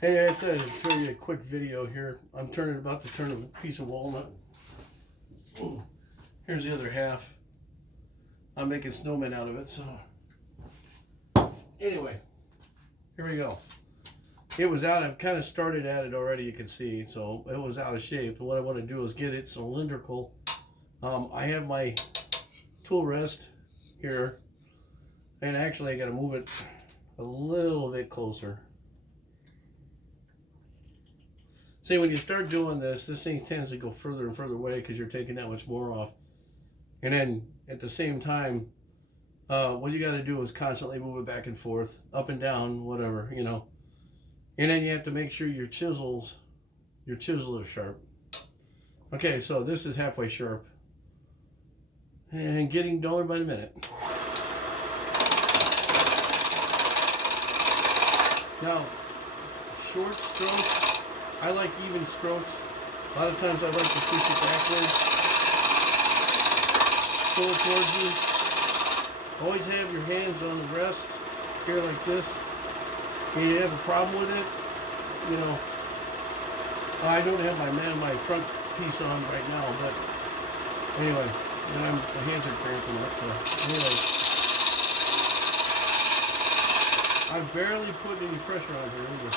Hey, I thought I'd show you a quick video here. I'm about to turn a piece of walnut. Here's the other half. I'm making snowmen out of it, so anyway, here we go. It was out, I've kind of started at it already, you can see, so it was out of shape. What I want to do is get it cylindrical. I have my tool rest here, and actually I got to move it a little bit closer. See, when you start doing this thing tends to go further and further away because you're taking that much more off. And then at the same time, what you got to do is constantly move it back and forth, up and down, whatever, you know. And then you have to make sure your chisels are sharp. Okay, so this is halfway sharp. And getting duller by the minute. Now, short strokes. I like even strokes. A lot of times I like to push it backwards. Pull it towards you. Always have your hands on the rest here like this. If you have a problem with it, you know, I don't have my front piece on right now, but anyway, and my hands are cramping up. So anyway, I barely put any pressure on here either.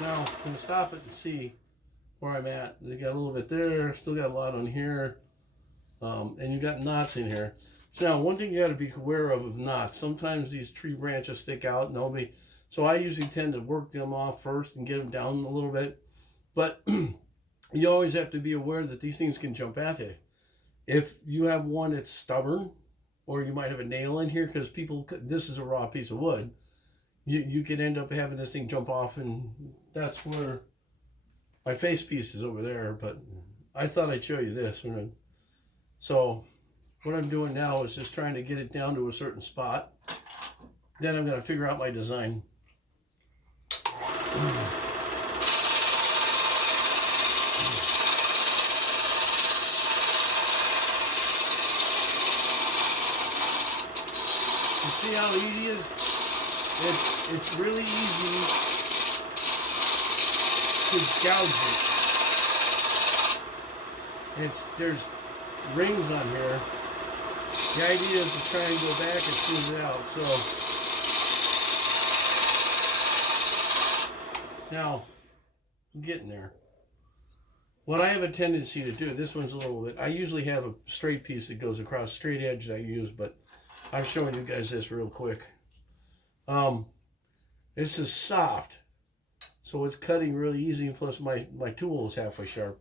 Now, I'm going to stop it and see where I'm at. You got a little bit there, still got a lot on here, and you got knots in here. So now, one thing you got to be aware of knots. Sometimes these tree branches stick out, and so I usually tend to work them off first and get them down a little bit. But you always have to be aware that these things can jump at you. If you have one that's stubborn, or you might have a nail in here, because this is a raw piece of wood, you could end up having this thing jump off, and that's where my face piece is over there. But I thought I'd show you this. So what I'm doing now is just trying to get it down to a certain spot. Then I'm going to figure out my design. You see how easy it is? It's really easy to gouge it. There's rings on here. The idea is to try and go back and smooth it out. So now I'm getting there. What I have a tendency to do, this one's a little bit, I usually have a straight piece that goes across, straight edge that I use, but I'm showing you guys this real quick. This is soft, so it's cutting really easy, plus my tool is halfway sharp.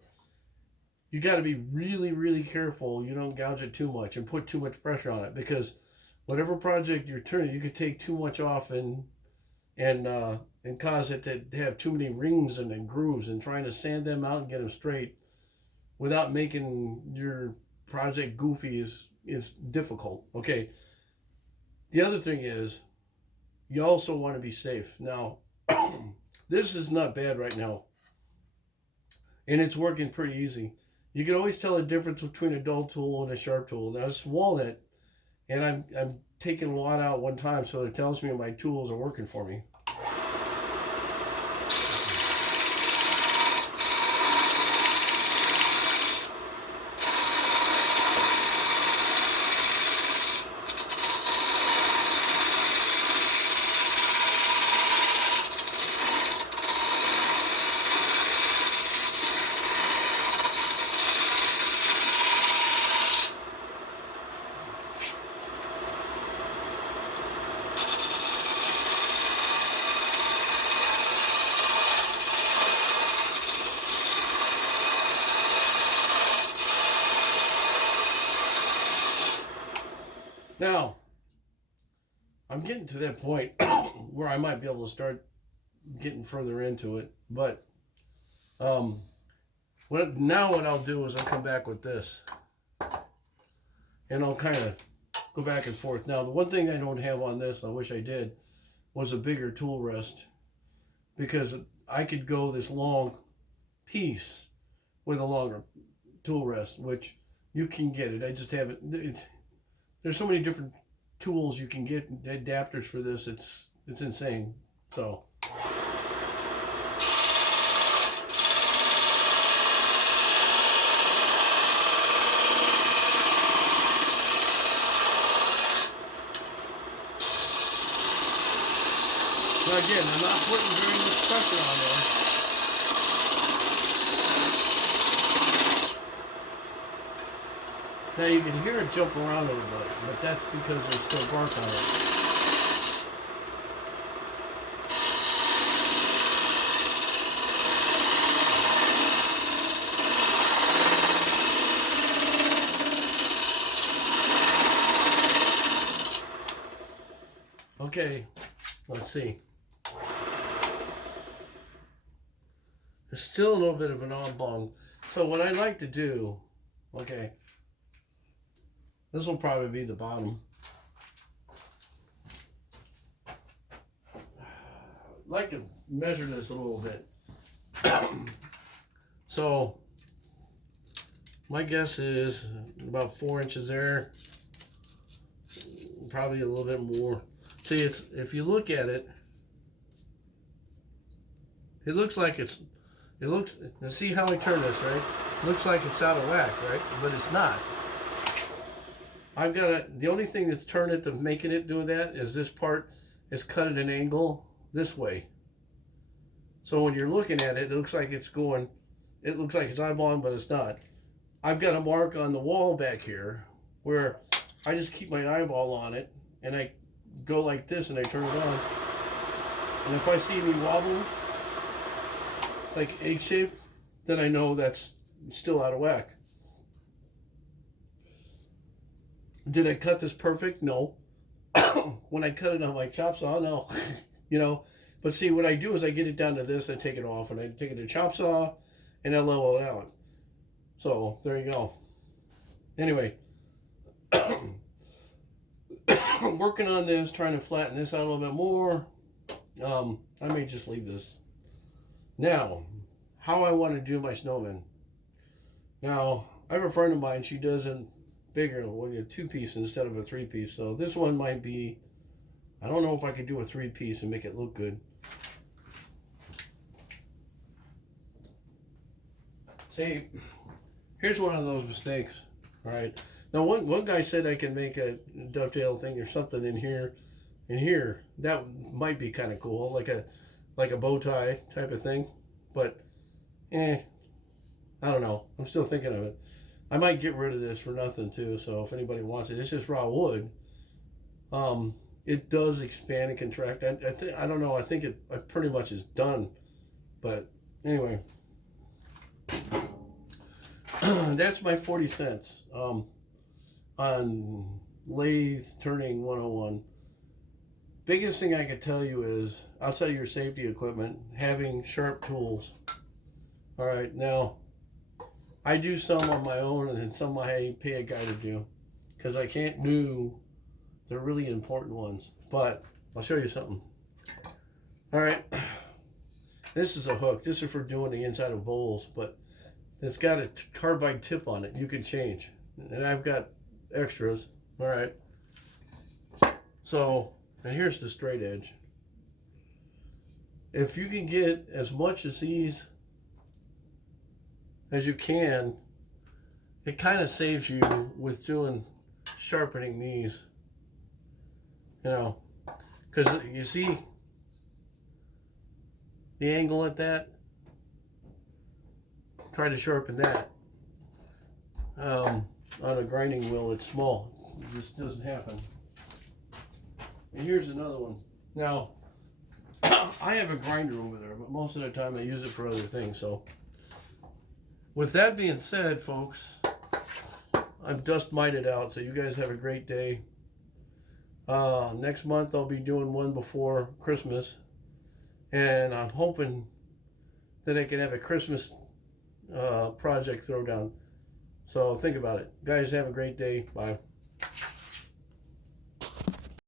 You got to be really, really careful you don't gouge it too much and put too much pressure on it, because whatever project you're turning, you could take too much off and cause it to have too many rings and grooves, and trying to sand them out and get them straight without making your project goofy is difficult. Okay. The other thing is, you also want to be safe. Now, this is not bad right now, and it's working pretty easy. You can always tell the difference between a dull tool and a sharp tool. Now, it's walnut, and I'm taking a lot out one time, so it tells me my tools are working for me. Now, I'm getting to that point where I might be able to start getting further into it, but what I'll do is I'll come back with this. and I'll kind of go back and forth. Now, the one thing I don't have on this, I wish I did, was a bigger tool rest, because I could go this long piece with a longer tool rest, which you can get it. I just haven't. There's so many different tools you can get, adapters for this. It's insane. So. Now again, I'm not putting very much pressure on there. Now you can hear it jump around a little bit, but that's because there's still bark on it. Okay, let's see. There's still a little bit of an oblong. So what I like to do, okay, this will probably be the bottom. I'd like to measure this a little bit. So my guess is about 4 inches there, probably a little bit more. See, it's, if you look at it, it looks like it looks, see how I turn this, right? It looks like it's out of whack, right? But it's not. I've got the only thing that's turned it to making it do that is this part is cut at an angle this way. So when you're looking at it, it looks like it's going, it looks like it's eyeballing, but it's not. I've got a mark on the wall back here where I just keep my eyeball on it and I go like this and I turn it on. And if I see me wobble, like egg shape, then I know that's still out of whack. Did I cut this perfect? No. When I cut it on my chop saw, no. You know, but see, what I do is I get it down to this, I take it off, and I take it to chop saw, and I level it out. So there you go. Anyway, working on this, trying to flatten this out a little bit more. I may just leave this. Now, how I want to do my snowman. Now, I have a friend of mine, she does a bigger, a 2-piece instead of a 3-piece. So this one might be, I don't know if I could do a 3-piece and make it look good. See, here's one of those mistakes. All right. Now, one guy said I can make a dovetail thing or something in here, That might be kind of cool, like a bow tie type of thing. But, I don't know. I'm still thinking of it. I might get rid of this for nothing too. So if anybody wants it, it's just raw wood. It does expand and contract. I don't know. I think it pretty much is done. But anyway, that's my 40 cents on lathe turning 101. Biggest thing I could tell you is, outside of your safety equipment, having sharp tools. All right, now I do some on my own, and then some I pay a guy to do, because I can't do the really important ones. But I'll show you something. All right, this is a hook. This is for doing the inside of bowls, but it's got a carbide tip on it. You can change, and I've got extras. All right, so, and here's the straight edge. If you can get as much of these as you can, it kind of saves you with doing sharpening these, you know, because you see the angle at that. Try to sharpen that. On a grinding wheel, it's small. This doesn't happen. And here's another one. Now, I have a grinder over there, but most of the time I use it for other things. So, with that being said, folks, I'm dust mited out. So you guys have a great day. Next month I'll be doing one before Christmas, and I'm hoping that I can have a Christmas project throwdown. So think about it. Guys, have a great day. Bye.